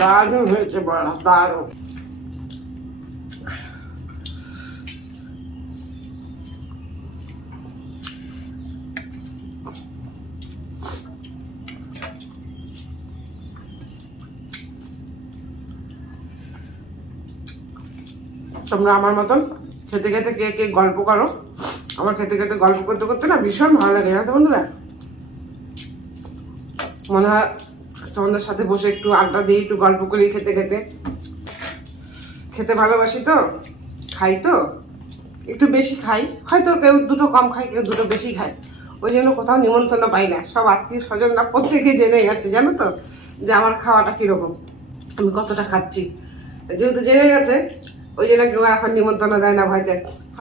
দারুণ হয়েছে বড়া, দারুণ। তোমরা আমার মতন খেতে খেতে কে কে গল্প করো? আমার খেতে খেতে গল্প করতে করতে না ভীষণ ভালো লাগে, জানো তো বন্ধুরা। মনে হয় তোমাদের সাথে বসে একটু আড্ডা দিই, একটু গল্প করি খেতে খেতে। খেতে ভালোবাসি তো, খাই তো, একটু বেশি খাই, হয়তো কেউ দুটো কম খায়, কেউ দুটো বেশি খায়। ওই জন্য কোথাও নিমন্ত্রণ পাই না। সব আত্মীয় স্বজনরা প্রত্যেকে জেনে গেছে, জানো তো, যে আমার খাওয়াটা কীরকম, আমি কতটা খাচ্ছি। যেহেতু জেনে গেছে, ওই জন্য কেউ এখন নিমন্ত্রণ দেয় না, ভয় দেয়।